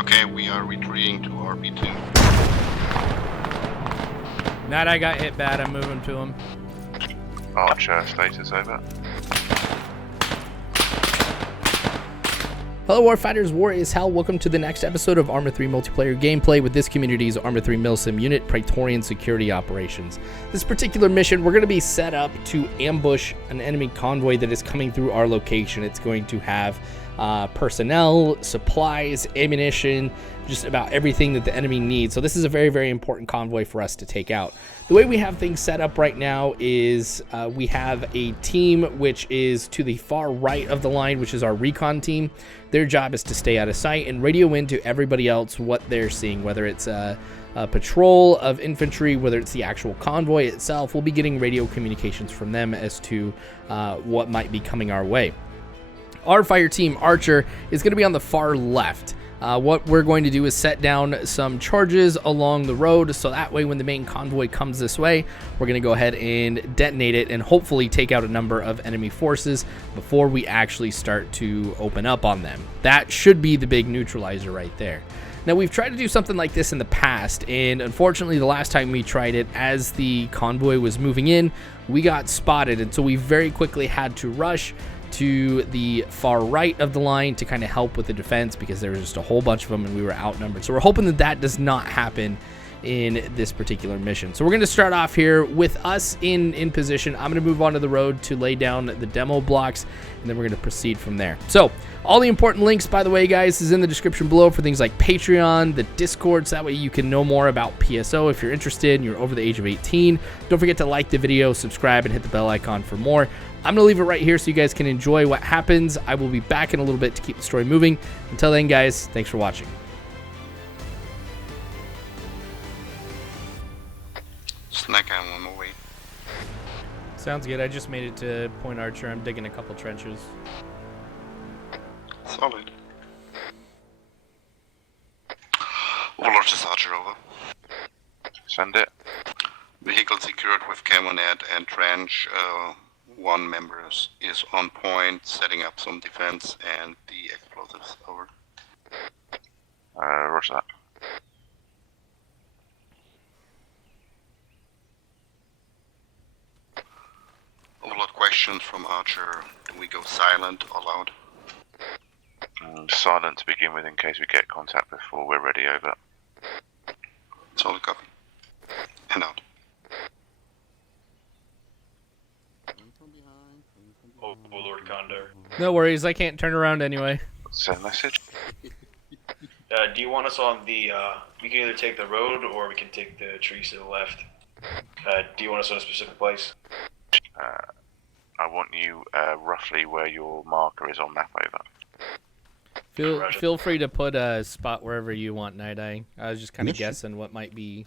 Okay, we are retreating to RB2. That I got hit bad. I'm moving to him. Archer status over. Hello Warfighters, war is hell. Welcome to the next episode of Arma 3 multiplayer gameplay with this community's Arma 3 Milsim unit, Praetorian Security Operations. This particular mission, we're going to be set up to ambush an enemy convoy that is coming through our location. It's going to have personnel, supplies, ammunition, just about everything that the enemy needs. So this is a very, very important convoy for us to take out. The way we have things set up right now is we have a team which is to the far right of the line, which is our recon team. Their job is to stay out of sight and radio in to everybody else what they're seeing, whether it's a patrol of infantry, whether it's the actual convoy itself. We'll be getting radio communications from them as to what might be coming our way. Our fire team, Archer, is going to be on the far left. What we're going to do is set down some charges along the road, so that way when the main convoy comes this way, we're going to go ahead and detonate it and hopefully take out a number of enemy forces before we actually start to open up on them. That should be the big neutralizer right there. Now, we've tried to do something like this in the past, and unfortunately the last time we tried it, as the convoy was moving in, we got spotted, and so we very quickly had to rush to the far right of the line to kind of help with the defense because there was just a whole bunch of them and we were outnumbered. So we're hoping that that does not happen in this particular mission. So we're going to start off here with us in position. I'm going to move on to the road to lay down the demo blocks, and then we're going to proceed from there. So all the important links, by the way, guys, is in the description below for things like Patreon, the Discord, so that way you can know more about PSO if you're interested and you're over the age of 18. Don't forget to like the video, subscribe, and hit the bell icon for more. I'm going to leave it right here so you guys can enjoy what happens. I will be back in a little bit to keep the story moving. Until then, guys, thanks for watching. Snack ammo on the way. Sounds good. I just made it to Point Archer. I'm digging a couple trenches. Solid. Overlord is Archer over. Send it. Vehicle secured with camo net and trench. One member is on point, setting up some defense and the explosives. Over. Roger that. Overlord questions from Archer. Do we go silent or loud? Silent to begin with in case we get contact before we're ready, over. Solid copy. And out. Oh, Lord Condor. No worries. I can't turn around anyway. Send message. Do you want us on the, we can either take the road or we can take the trees to the left. Do you want us on a specific place? I want you roughly where your marker is on map, over. Feel free to put a spot wherever you want, Night Eye. I was just kind of guessing what might be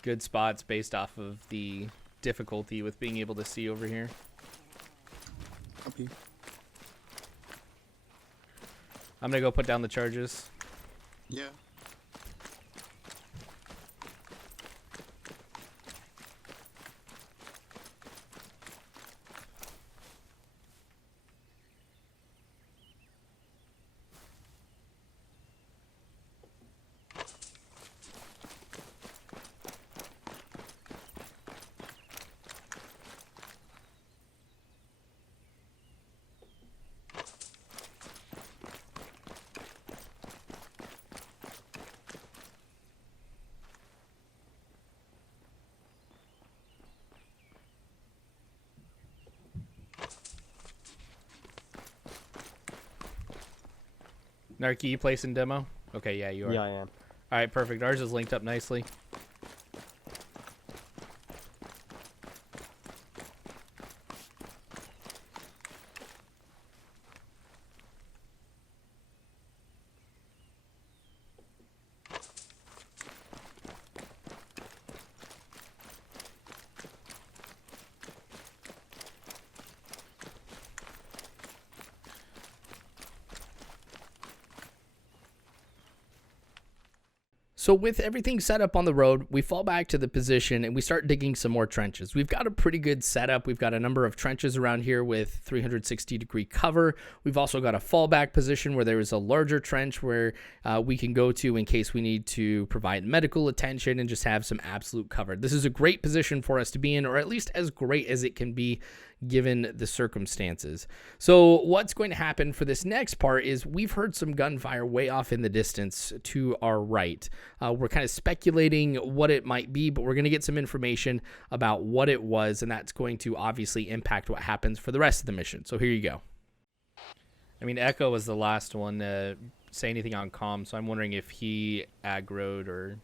good spots based off of the difficulty with being able to see over here. Okay. I'm gonna go put down the charges. Yeah. Narky, you placing demo? Okay, yeah, you are. Yeah, I am. All right, perfect. Ours is linked up nicely. So with everything set up on the road, we fall back to the position and we start digging some more trenches. We've got a pretty good setup. We've got a number of trenches around here with 360-degree cover. We've also got a fallback position where there is a larger trench where we can go to in case we need to provide medical attention and just have some absolute cover. This is a great position for us to be in, or at least as great as it can be given the circumstances. So what's going to happen for this next part is we've heard some gunfire way off in the distance to our right. We're kind of speculating what it might be, but we're going to get some information about what it was, and that's going to obviously impact what happens for the rest of the mission. So here you go. I mean, Echo was the last one to say anything on comm, so I'm wondering if he aggroed or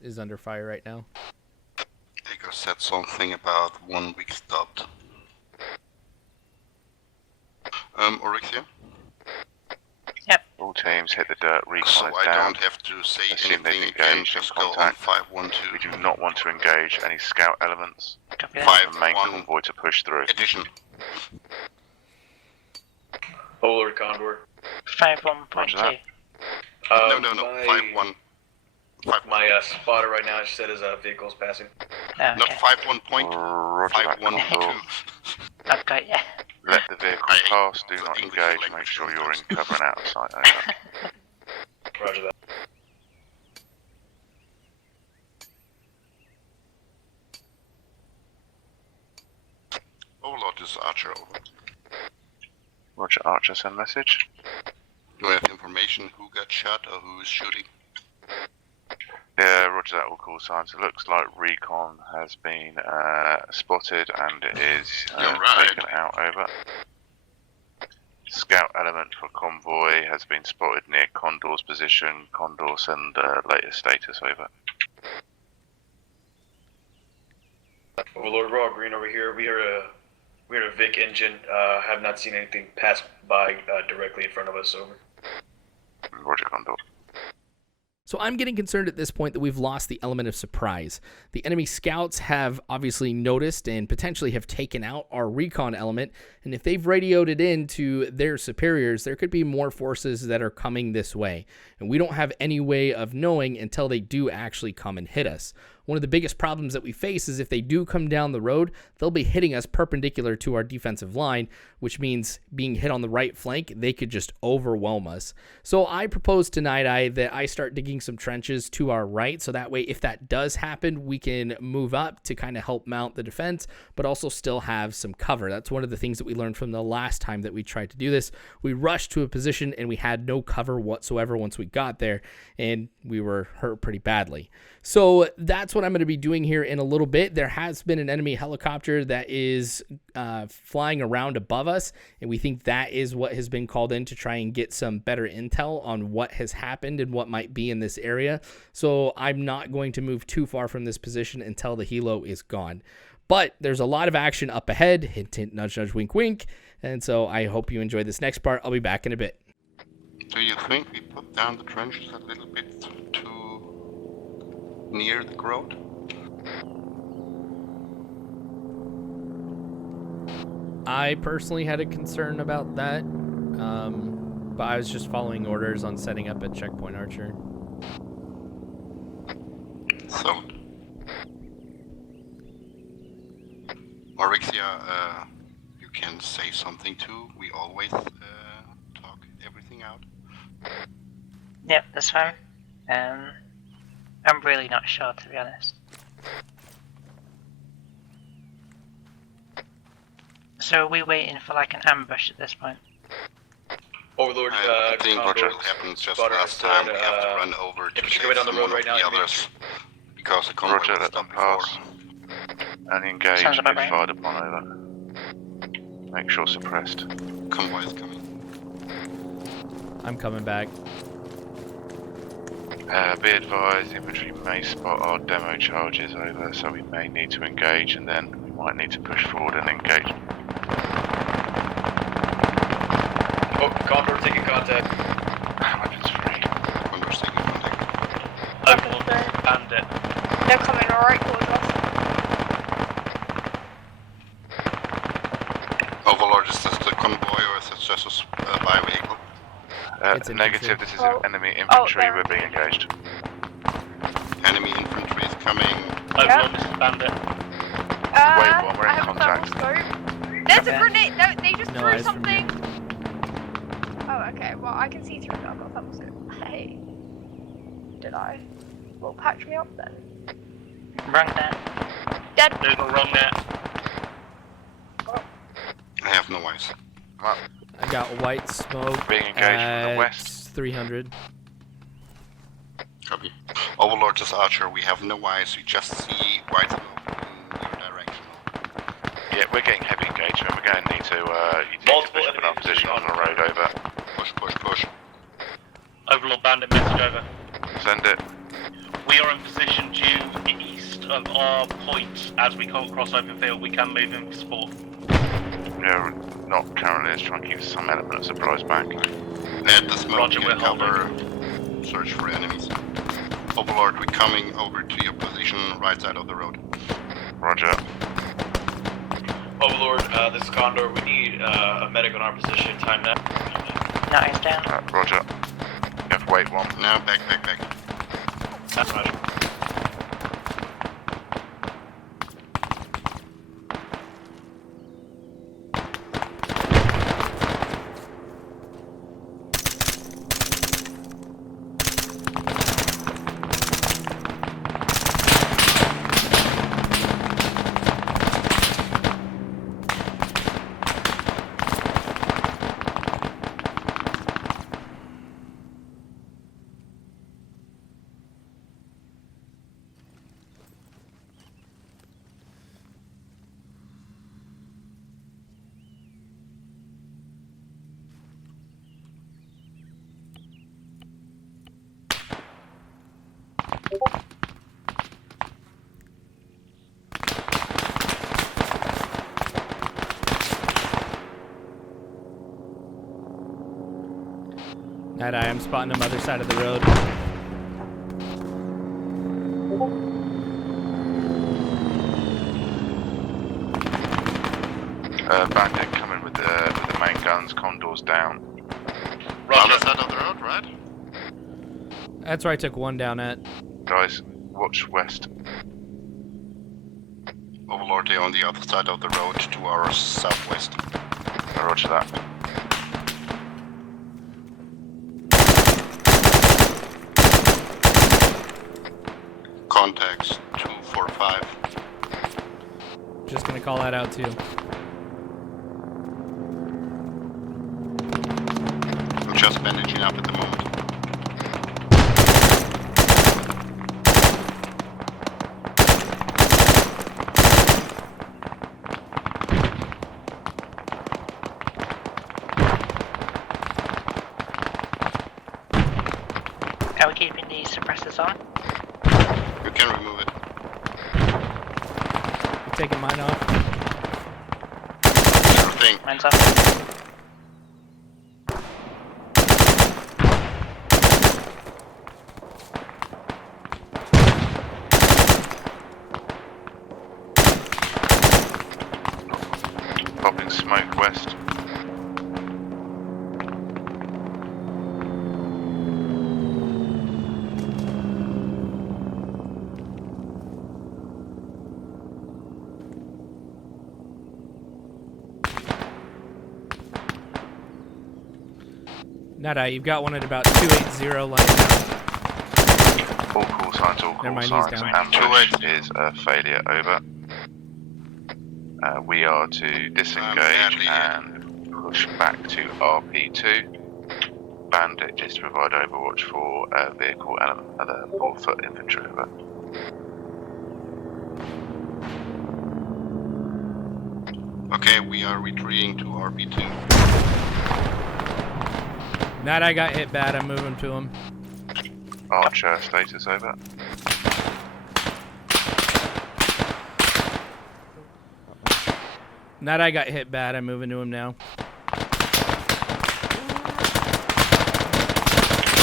is under fire right now. Echo said something about 1 week stopped. Orixia? All teams hit the dirt, recon So is I down. don't have to say Assume they've anything again, engaged in just go on contact. 512. We do not want to engage any scout elements. Copy For that. the main 5-1 convoy to push through. addition. Overlord Condor. 51.2. No, My, 5-1. My spotter right now just said his vehicle's passing. Oh, Not okay. 5-1 point, Roger that, 5-1 Condor. 2. I've got you. Let the vehicle I pass, do the not English engage, language make sure you're in sometimes. cover and out of sight. Over. Roger that. Overlord is Archer over. Roger, Archer, send message. Do we have information who got shot or who is shooting? Yeah, roger that, all call signs. It looks like recon has been spotted and it is You're right. taken out, over. Scout element for convoy has been spotted near Condor's position. Condor, send latest status, over. Overlord Raw Green over here. We heard a Vic engine. Have not seen anything pass by directly in front of us. Over. Roger, Condor. So I'm getting concerned at this point that we've lost the element of surprise. The enemy scouts have obviously noticed and potentially have taken out our recon element, and if they've radioed it in to their superiors, there could be more forces that are coming this way, and we don't have any way of knowing until they do actually come and hit us. One of the biggest problems that we face is if they do come down the road, they'll be hitting us perpendicular to our defensive line, which means being hit on the right flank, they could just overwhelm us. So I propose to Night Eye that I start digging some trenches to our right, so that way if that does happen, we can move up to kind of help mount the defense, but also still have some cover. That's one of the things that we learned from the last time that we tried to do this. We rushed to a position and we had no cover whatsoever once we got there, and we were hurt pretty badly. So that's what I'm going to be doing here in a little bit. There has been an enemy helicopter that is flying around above us, and we think that is what has been called in to try and get some better intel on what has happened and what might be in this area. So I'm not going to move too far from this position until the helo is gone. But there's a lot of action up ahead. Hint, hint, nudge, nudge, wink, wink. And so I hope you enjoy this next part. I'll be back in a bit. Do you think we put down the trenches a little bit too near the road? I personally had a concern about that, but I was just following orders on setting up at Checkpoint Archer. So, Orixia, you can say something too. We always talk everything out. Yep, that's fine. I'm really not sure, to be honest. So are we waiting for like an ambush at this point? Overlord. I think what Condor, happened just spotter last said, time, we have to run over to infantry save down the road someone right of now, the you others, because the convoy Roger, was let them stopped pass. before. And engage Sounds and about be right. fired upon, over. Make sure suppressed. Convoy is coming. I'm coming back. Be advised, infantry may spot our demo charges, over, so we may need to engage and then we might need to push forward and engage. Oh, Condor taking contact. Weapons free. Convoy's taking contact. Bandit. They're coming right towards us. Overlord, is this the convoy or is it just a spy vehicle? It's infantry. Negative, this is Oh. enemy infantry, there we're it being is. engaged. Enemy infantry is coming. Overlord, this is Bandit. Wait, well, we're in I have a contact. thermal scope. There's a grenade. No, they just No threw eyes from something. Oh, okay. Well, I can see through it. I've got a thermal scope. Hey. Did I? Well, patch me up then. Wrong net. Dead. There's no wrong net. I have no eyes. Come up. I got white smoke Being engaged from the at west. 300. Copy. Overlord is Archer. We have no eyes. We just see white smoke in your direction. Yeah, we're getting heavy engagement. We're going to need to, you need to Multiple push up in our enemies position on the road over. Push, push, push. Overlord Bandit, message over. Send it. We are in position due east of our point. As we can't cross open field, we can move in for support. Yeah, not currently. Let's try and keep some element of surprise back. At the smoke, Roger, we're and cover. Search for enemies. Overlord, we're coming over to your position, right side of the road. Roger. Overlord, this is Condor. We need a medic on our position. Time now. No, he's down. Roger. You have to wait one. Now, back, back, back. That's Roger. Night eye, I'm spotting him other side of the road. Bandit coming with the main guns. Condor's down. Other side of the road, right? That's where I took one down at. Guys, watch west. Overlord, they're on the other side of the road to our southwest. Roger that. Contacts 245. Just gonna call that out too. I'm just bandaging up at the moment. Are we keeping these suppressors on? You can remove it. I'm taking mine off. Sure thing. Mine's up. Popping smoke west. Night eye, you've got one at about 280 lying down. All call signs, all Never call mind, he's signs. down. Ambush is a failure, over. We are to disengage badly hit. and push back to RP2. Bandit is to provide overwatch for vehicle element, other 4-foot infantry, over. Okay, we are retreating to RP2. Night eye got hit bad, I'm moving to him. Archer status, over. Night eye got hit bad, I'm moving to him now.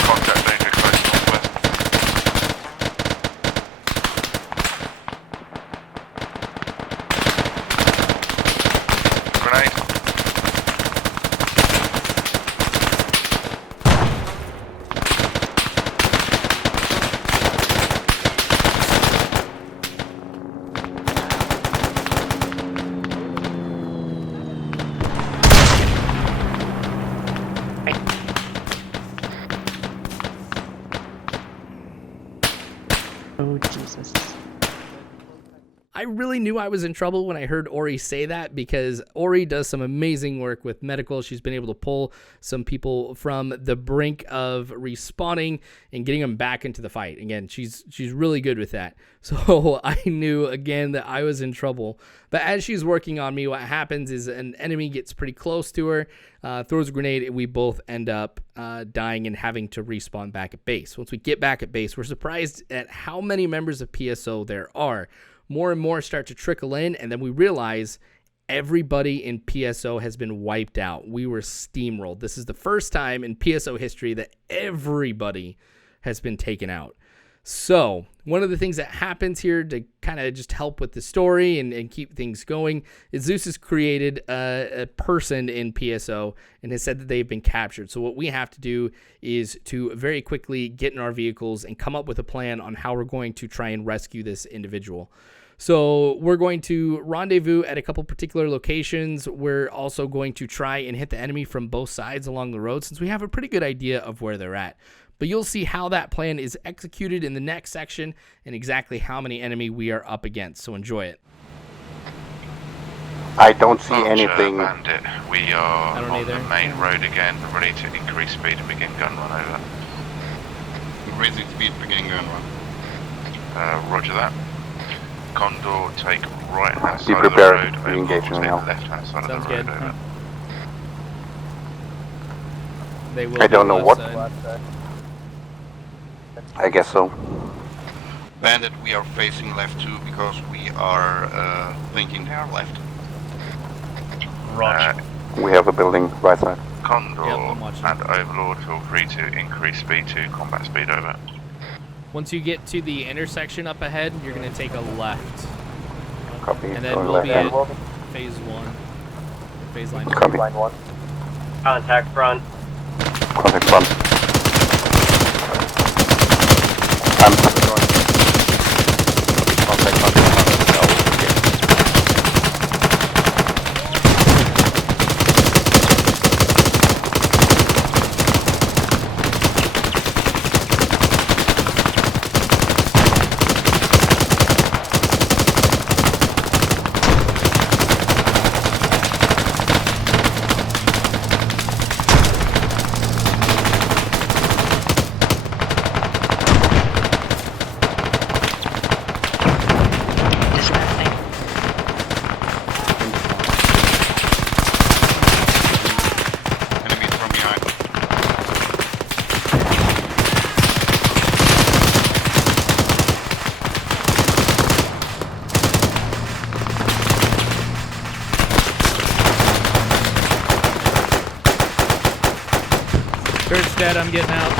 Contact danger close northwest. Grenade. Oh, Jesus. I really knew I was in trouble when I heard Ori say that, because Ori does some amazing work with medical. She's been able to pull some people from the brink of respawning and getting them back into the fight. Again, she's really good with that. So I knew, again, that I was in trouble. But as she's working on me, what happens is an enemy gets pretty close to her, throws a grenade, and we both end up dying and having to respawn back at base. Once we get back at base, we're surprised at how many members of PSO there are. More and more start to trickle in, and then we realize everybody in PSO has been wiped out. We were steamrolled. This is the first time in PSO history that everybody has been taken out. So one of the things that happens here to kind of just help with the story and keep things going is Zeus has created a person in PSO and has said that they've been captured. So what we have to do is to very quickly get in our vehicles and come up with a plan on how we're going to try and rescue this individual. So we're going to rendezvous at a couple particular locations. We're also going to try and hit the enemy from both sides along the road, since we have a pretty good idea of where they're at. But you'll see how that plan is executed in the next section and exactly how many enemy we are up against. So enjoy it. I don't see Roger, anything. Bandit. We I are don't on either. the main road again, ready to increase speed and begin gun run over. Raising speed, beginning gun run. Roger that. Condor, take right hand Be side prepared. of the road. We engage Overlord, now. take left hand side Sounds of the road. good. Over. They will I don't be know left what- side. I guess so. Bandit, we are facing left too because we are thinking they are left. Roger. We have a building right side. Condor Yep, I'm watching. and Overlord, feel free to increase speed to combat speed over. Once you get to the intersection up ahead, you're going to take a left. Copy. And then Going we'll left be hand. at phase 1. Phase line 2. Copy. Contact front. Contact front. I'm going. Contact front. Enemies from behind. Kurt's dead, I'm getting out.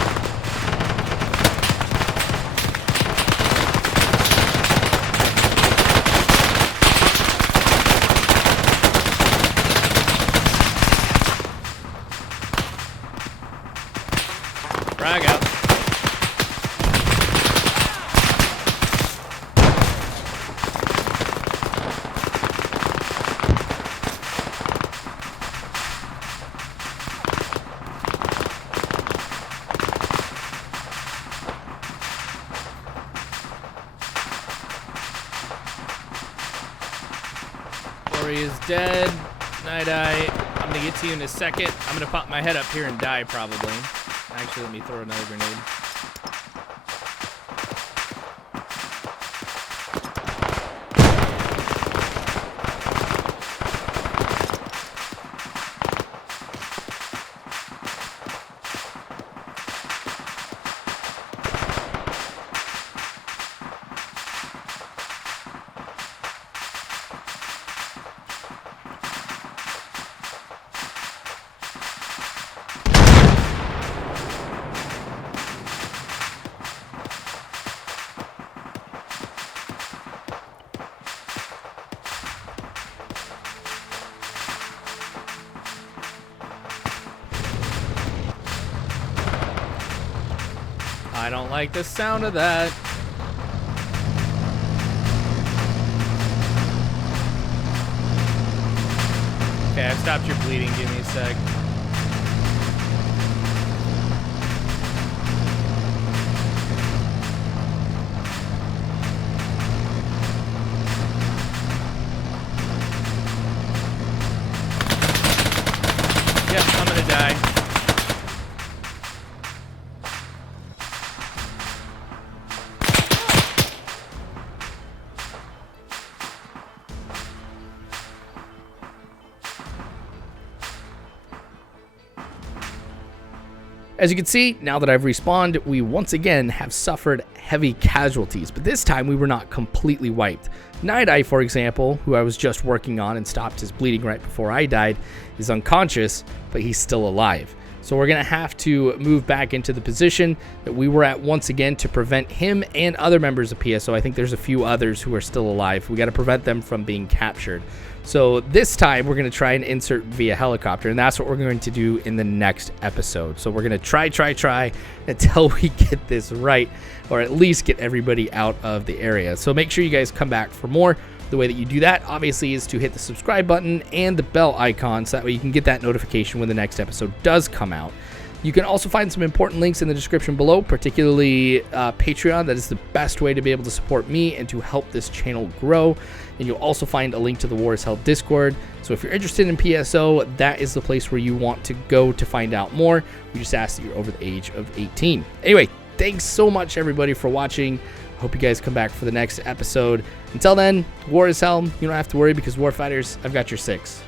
Frag out. Ori is dead. Night-eye. I'm gonna get to you in a second. I'm gonna pop my head up here and die probably. Actually, let me throw another grenade. I don't like the sound of that. Okay, I've stopped your bleeding. Give me a sec. As you can see, now that I've respawned, we once again have suffered heavy casualties, but this time we were not completely wiped. Night Eye, for example, who I was just working on and stopped his bleeding right before I died, is unconscious, but he's still alive. So we're going to have to move back into the position that we were at once again to prevent him and other members of PSO. I think there's a few others who are still alive. We got to prevent them from being captured. So this time we're going to try and insert via helicopter, and that's what we're going to do in the next episode. So we're going to try until we get this right, or at least get everybody out of the area. So make sure you guys come back for more. The way that you do that, obviously, is to hit the subscribe button and the bell icon, so that way you can get that notification when the next episode does come out. You can also find some important links in the description below, particularly Patreon. That is the best way to be able to support me and to help this channel grow. And you'll also find a link to the War is Hell Discord. So if you're interested in PSO, that is the place where you want to go to find out more. We just ask that you're over the age of 18. Anyway, thanks so much, everybody, for watching. Hope you guys come back for the next episode. Until then, War is Hell. You don't have to worry, because Warfighters, I've got your 6.